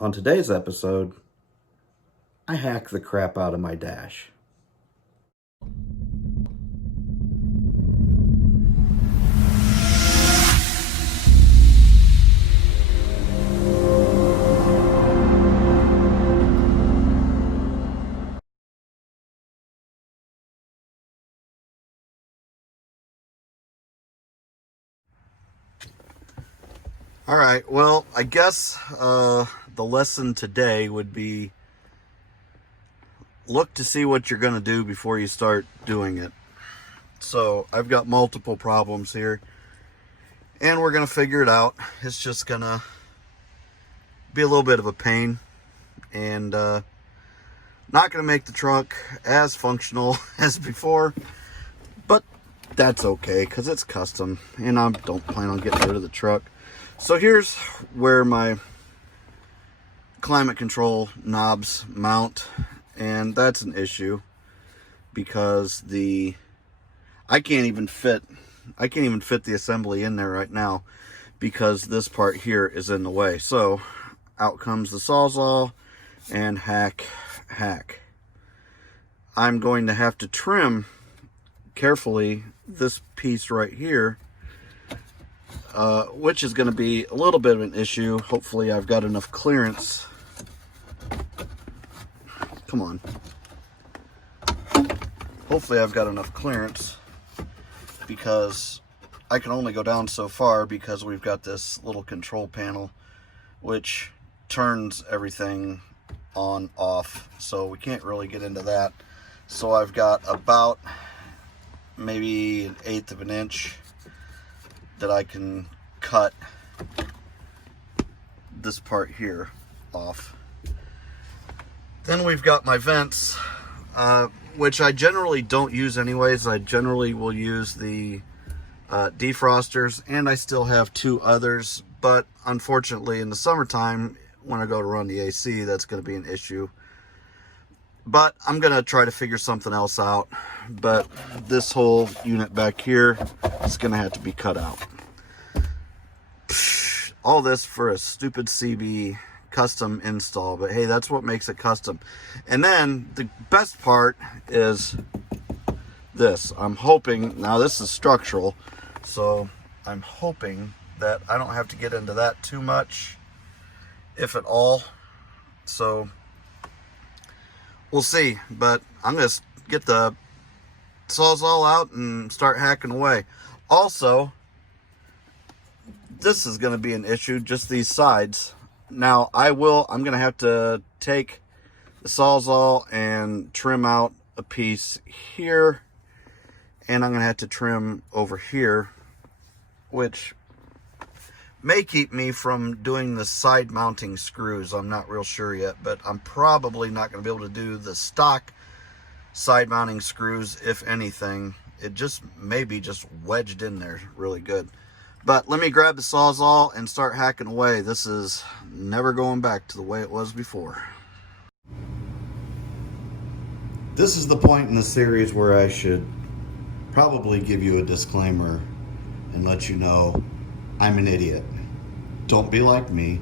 On today's episode, I hack the crap out of my dash. All right, well, I guess the lesson today would be look to see what you're going to do before you start doing it. So I've got multiple problems here, and we're going to figure it out. It's just going to be a little bit of a pain, and not going to make the truck as functional as before, but that's okay because it's custom, and I don't plan on getting rid of the truck. So here's where my climate control knobs mount, and that's an issue because I can't even fit the assembly in there right now because this part here is in the way. So out comes the Sawzall and hack. I'm going to have to trim carefully this piece right here, which is going to be a little bit of an issue. Hopefully I've got enough clearance. Come on. Hopefully I've got enough clearance because I can only go down so far because we've got this little control panel which turns everything on off. So we can't really get into that. So I've got about maybe 1/8 of an inch that I can cut this part here off. Then we've got my vents, which I generally don't use anyways. I generally will use the defrosters, and I still have 2 others, but unfortunately in the summertime when I go to run the AC, that's going to be an issue. But I'm going to try to figure something else out. But this whole unit back here is going to have to be cut out. All this for a stupid CB custom install. But hey, that's what makes it custom. And then the best part is this. I'm hoping, now this is structural, so I'm hoping that I don't have to get into that too much, if at all. So we'll see, but I'm going to get the Sawzall out and start hacking away. Also, this is going to be an issue, just these sides. Now, I'm going to have to take the Sawzall and trim out a piece here, and I'm going to have to trim over here, which may keep me from doing the side mounting screws. I'm not real sure yet, but I'm probably not going to be able to do the stock side mounting screws. If anything, it just may be just wedged in there really good. But let me grab the Sawzall and start hacking away. This is never going back to the way it was before. This is the point in the series where I should probably give you a disclaimer and let you know I'm an idiot. Don't be like me.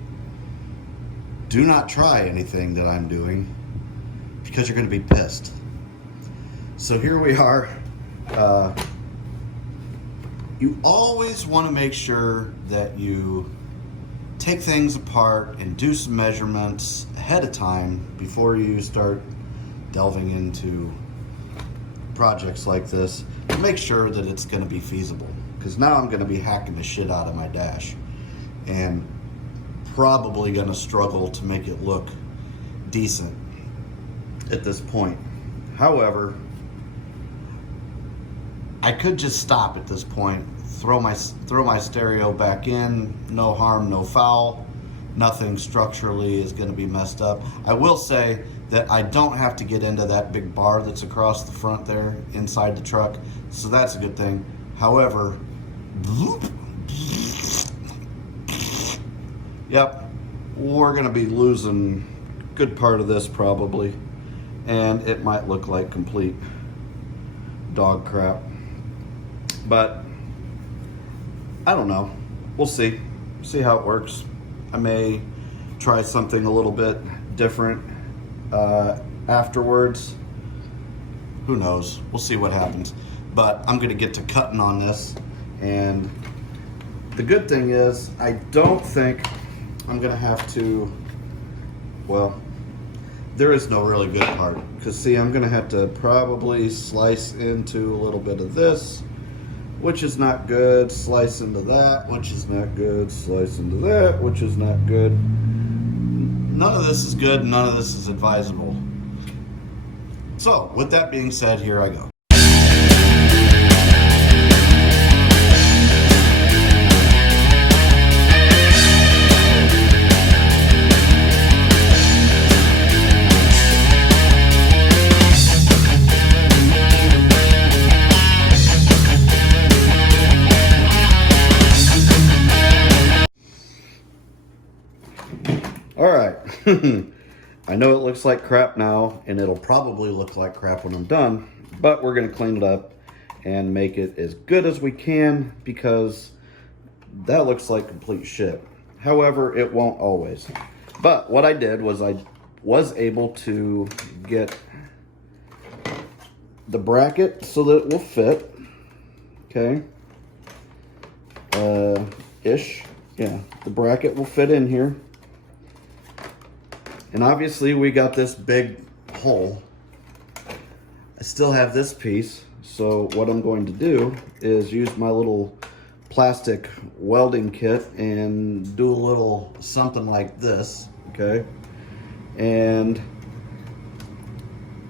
Do not try anything that I'm doing because you're going to be pissed. So here we are. You always want to make sure that you take things apart and do some measurements ahead of time before you start delving into projects like this to make sure that it's going to be feasible. Because now I'm going to be hacking the shit out of my dash and probably going to struggle to make it look decent at this point. However, I could just stop at this point, throw my stereo back in, no harm, no foul. Nothing structurally is going to be messed up. I will say that I don't have to get into that big bar that's across the front there inside the truck, so that's a good thing. However, yep, we're going to be losing a good part of this probably, and it might look like complete dog crap. But I don't know. We'll see how it works. I may try something a little bit different afterwards. Who knows? We'll see what happens. But I'm gonna get to cutting on this, and the good thing is I don't think I'm gonna have to, well, there is no really good part, because see, I'm gonna have to probably slice into a little bit of this, which is not good, slice into that, which is not good, slice into that, which is not good. None of this is good, none of this is advisable. So, with that being said, here I go. All right. I know it looks like crap now, and it'll probably look like crap when I'm done, but we're gonna clean it up and make it as good as we can, because that looks like complete shit. However, it won't always. But what I did was I was able to get the bracket so that it will fit, okay? Ish, yeah, the bracket will fit in here. And obviously we got this big hole. I still have this piece, so what I'm going to do is use my little plastic welding kit and do a little something like this, okay? And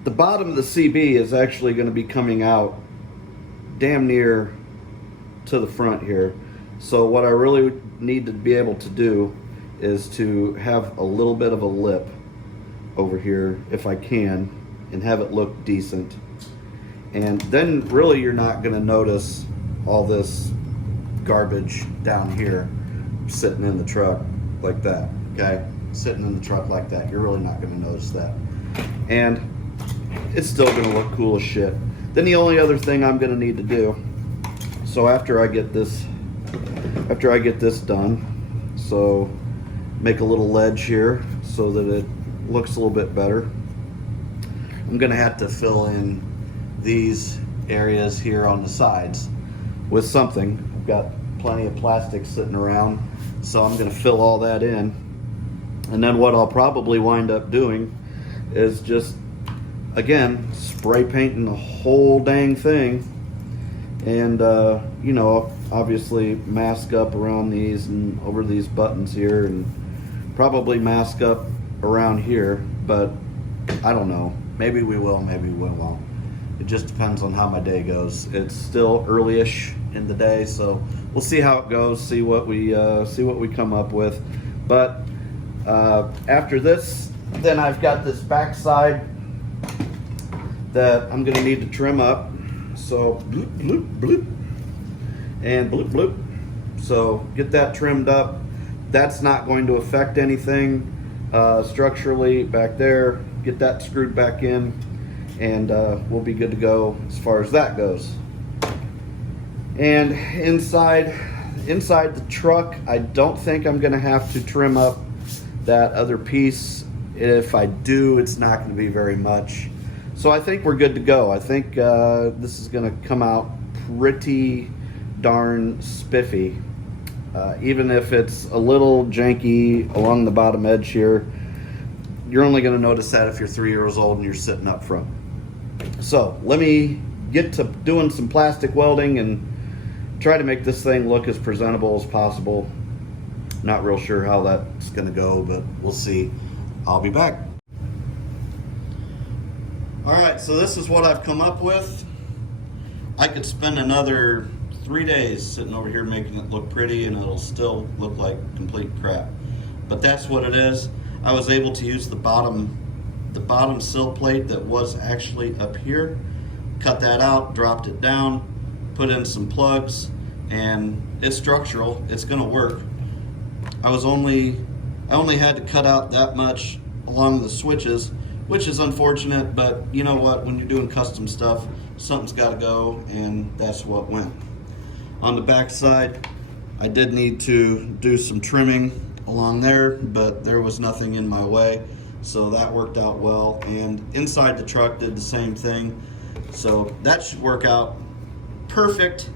the bottom of the CB is actually going to be coming out damn near to the front here. So what I really need to be able to do is to have a little bit of a lip over here, if I can, and have it look decent. And then really you're not gonna notice all this garbage down here sitting in the truck like that, okay? Sitting in the truck like that. You're really not gonna notice that. And it's still gonna look cool as shit. Then the only other thing I'm gonna need to do, so after I get this done, so make a little ledge here so that it looks a little bit better. I'm gonna have to fill in these areas here on the sides with something. I've got plenty of plastic sitting around, so I'm gonna fill all that in. And then what I'll probably wind up doing is just, again, spray painting the whole dang thing. And, you know, obviously mask up around these and over these buttons here, and probably mask up around here, but I don't know. Maybe we will, maybe we won't. It just depends on how my day goes. It's still early-ish in the day, so we'll see how it goes, see what we come up with. But after this, then I've got this back side that I'm gonna need to trim up. So bloop, bloop, bloop, and bloop, bloop. So get that trimmed up. That's not going to affect anything structurally back there. Get that screwed back in, and we'll be good to go as far as that goes. And inside the truck, I don't think I'm gonna have to trim up that other piece. If I do, it's not gonna be very much. So I think we're good to go. I think this is gonna come out pretty darn spiffy. Even if it's a little janky along the bottom edge here, you're only gonna notice that if you're 3 years old and you're sitting up front. So let me get to doing some plastic welding and try to make this thing look as presentable as possible. Not real sure how that's gonna go, but we'll see. I'll be back. All right, so this is what I've come up with. I could spend another 3 days sitting over here making it look pretty, and it'll still look like complete crap. But that's what it is. I was able to use the bottom sill plate that was actually up here, cut that out, dropped it down, put in some plugs, and it's structural. It's gonna work. I only had to cut out that much along the switches, which is unfortunate, but you know what? When you're doing custom stuff, something's got to go, and that's what went. On the back side, I did need to do some trimming along there, but there was nothing in my way, so that worked out well. And inside the truck did the same thing, so that should work out perfect.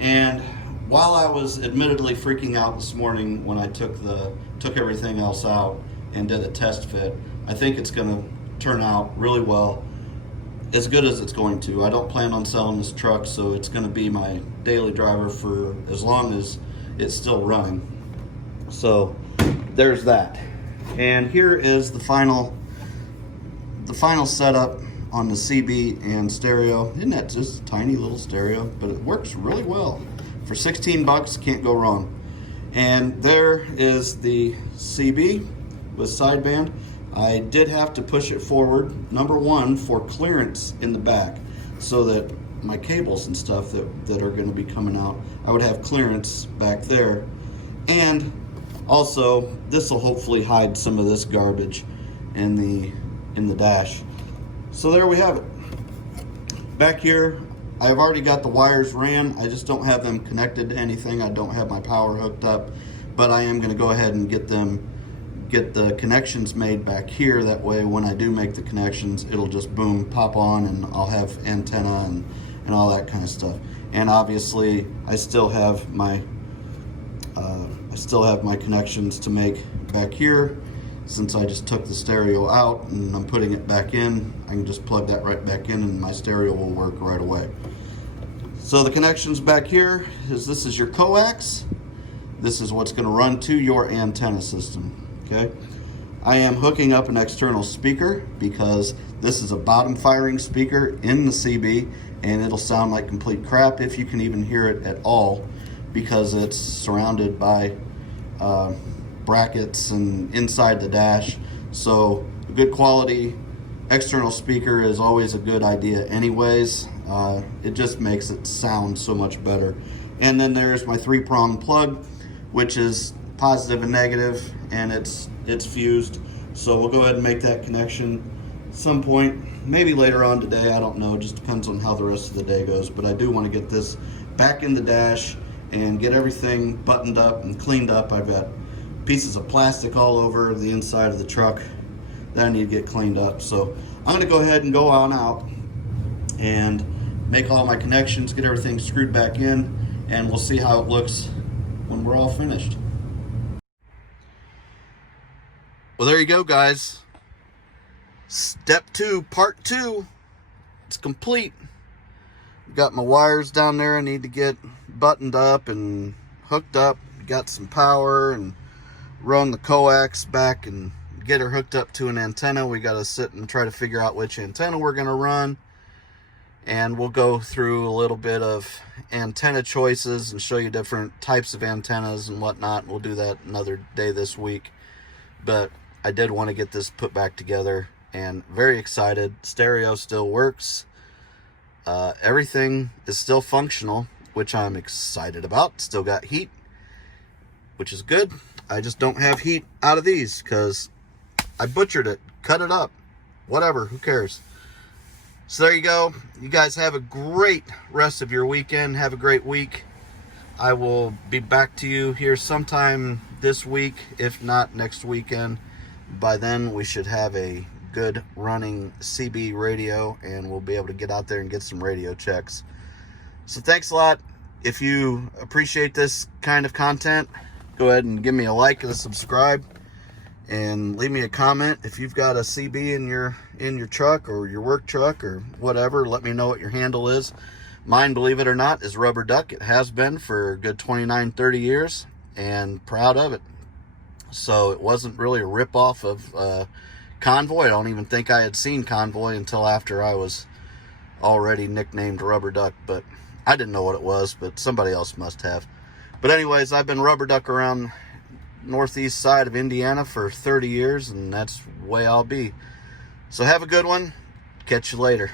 And while I was admittedly freaking out this morning when I took everything else out and did a test fit, I think it's going to turn out really well, as good as it's going to. I don't plan on selling this truck, so it's going to be my daily driver for as long as it's still running. So there's that. And here is the final setup on the CB and stereo. Isn't that just a tiny little stereo? But it works really well. For 16 bucks, can't go wrong. And there is the CB with sideband. I did have to push it forward, number one, for clearance in the back, so that my cables and stuff that are going to be coming out, I would have clearance back there. And also, this will hopefully hide some of this garbage in the dash. So there we have it. Back here, I've already got the wires ran. I just don't have them connected to anything. I don't have my power hooked up, but I am going to go ahead and get the connections made back here. That way, when I do make the connections, it'll just boom, pop on, and I'll have antenna and all that kind of stuff. And obviously, I still have my connections to make back here. Since I just took the stereo out and I'm putting it back in, I can just plug that right back in and my stereo will work right away. So the connections back here this is your coax. This is what's going to run to your antenna system. Okay, I am hooking up an external speaker because this is a bottom firing speaker in the CB, and it'll sound like complete crap if you can even hear it at all, because it's surrounded by brackets and inside the dash. So a good quality external speaker is always a good idea anyways. It just makes it sound so much better. And then there's my 3-prong plug, which is positive and negative, and it's fused. So we'll go ahead and make that connection at some point, maybe later on today, I don't know, just depends on how the rest of the day goes. But I do want to get this back in the dash and get everything buttoned up and cleaned up. I've got pieces of plastic all over the inside of the truck that I need to get cleaned up. So I'm going to go ahead and go on out and make all my connections, get everything screwed back in, and we'll see how it looks when we're all finished. Well, there you go, guys. Step 2, part 2. It's complete. Got my wires down there I need to get buttoned up and hooked up. Got some power and run the coax back and get her hooked up to an antenna. We got to sit and try to figure out which antenna we're going to run. And we'll go through a little bit of antenna choices and show you different types of antennas and whatnot. We'll do that another day this week. But I did want to get this put back together, and very excited. Stereo still works. Everything is still functional, which I'm excited about. Still got heat, which is good. I just don't have heat out of these because I butchered it, cut it up, whatever, who cares? So there you go. You guys have a great rest of your weekend. Have a great week. I will be back to you here sometime this week, if not next weekend. By then, we should have a good running CB radio, and we'll be able to get out there and get some radio checks. So thanks a lot. If you appreciate this kind of content, go ahead and give me a like and a subscribe, and leave me a comment. If you've got a CB in your truck or your work truck or whatever, let me know what your handle is. Mine, believe it or not, is Rubber Duck. It has been for a good 29-30 years, and proud of it. So it wasn't really a rip-off of Convoy. I don't even think I had seen Convoy until after I was already nicknamed Rubber Duck, but I didn't know what it was, but somebody else must have. But anyways, I've been Rubber Duck around northeast side of Indiana for 30 years, and that's the way I'll be. So have a good one. Catch you later.